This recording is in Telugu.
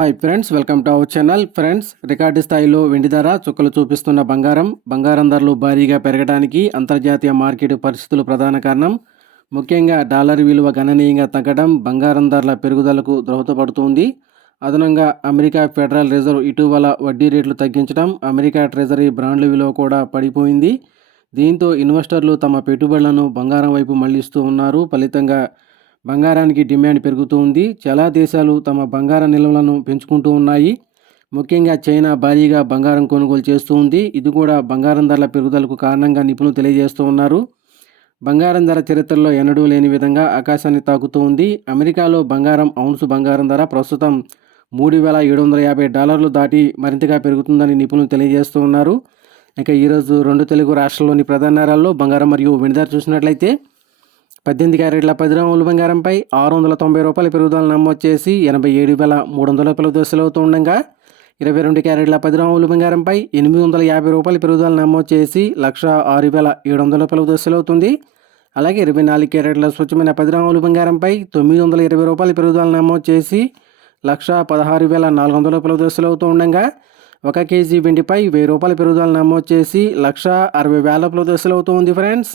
Hi friends, welcome to our channel. Friends, record స్థాయిలో వెండి ధర చుక్కలు చూపిస్తున్న బంగారం ధరలు భారీగా పెరగడానికి అంతర్జాతీయ మార్కెట్ పరిస్థితులు ప్రధాన కారణం. ముఖ్యంగా డాలర్ విలువ గణనీయంగా తగ్గడం బంగారం ధరల పెరుగుదలకు దోహదపడుతుంది. అదనంగా అమెరికా ఫెడరల్ రిజర్వ్ ఇటీవల వడ్డీ రేట్లు తగ్గించడం, అమెరికా ట్రెజరీ బాండ్ల విలువ కూడా పడిపోయింది. దీంతో ఇన్వెస్టర్లు తమ పెట్టుబడులను బంగారం వైపు మళ్లిస్తూ ఉన్నారు. ఫలితంగా బంగారానికి డిమాండ్ పెరుగుతూ ఉంది. చాలా దేశాలు తమ బంగారం నిల్వలను పెంచుకుంటూ ఉన్నాయి. ముఖ్యంగా చైనా భారీగా బంగారం కొనుగోలు చేస్తూ ఉంది. ఇది కూడా బంగారం ధరల పెరుగుదలకు కారణంగా నిపుణులు తెలియజేస్తూ ఉన్నారు. బంగారం ధర చరిత్రలో ఎన్నడూ లేని విధంగా ఆకాశాన్ని తాకుతూ ఉంది. అమెరికాలో ఔన్సు బంగారం ధర ప్రస్తుతం $3,750 దాటి మరింతగా పెరుగుతుందని నిపుణులు తెలియజేస్తూ ఉన్నారు. ఇక ఈరోజు రెండు తెలుగు రాష్ట్రాల్లోని ప్రధాన నగరాల్లో బంగారం మరియు వెండి ధర చూసినట్లయితే 18 క్యారెట్ల 10 గ్రాముల బంగారంపై $690 పెరుగుదల నమోదు చేసి $87,300 దశలవుతూ ఉండగా, 22 క్యారెట్ల 10 గ్రాముల బంగారంపై $850 పెరుగుదల నమోదు చేసి $106,700 దశలవుతుంది. అలాగే 24 క్యారెట్ల స్వచ్ఛమైన 10 గ్రాముల బంగారంపై $920 పెరుగుదల నమోదు చేసి $116,400 దశలవుతూ ఉండగా, 1 కేజీ వెండిపై $1,000 పెరుగుదల నమోదు చేసి $160,000 దశలవుతూ ఉంది. ఫ్రెండ్స్.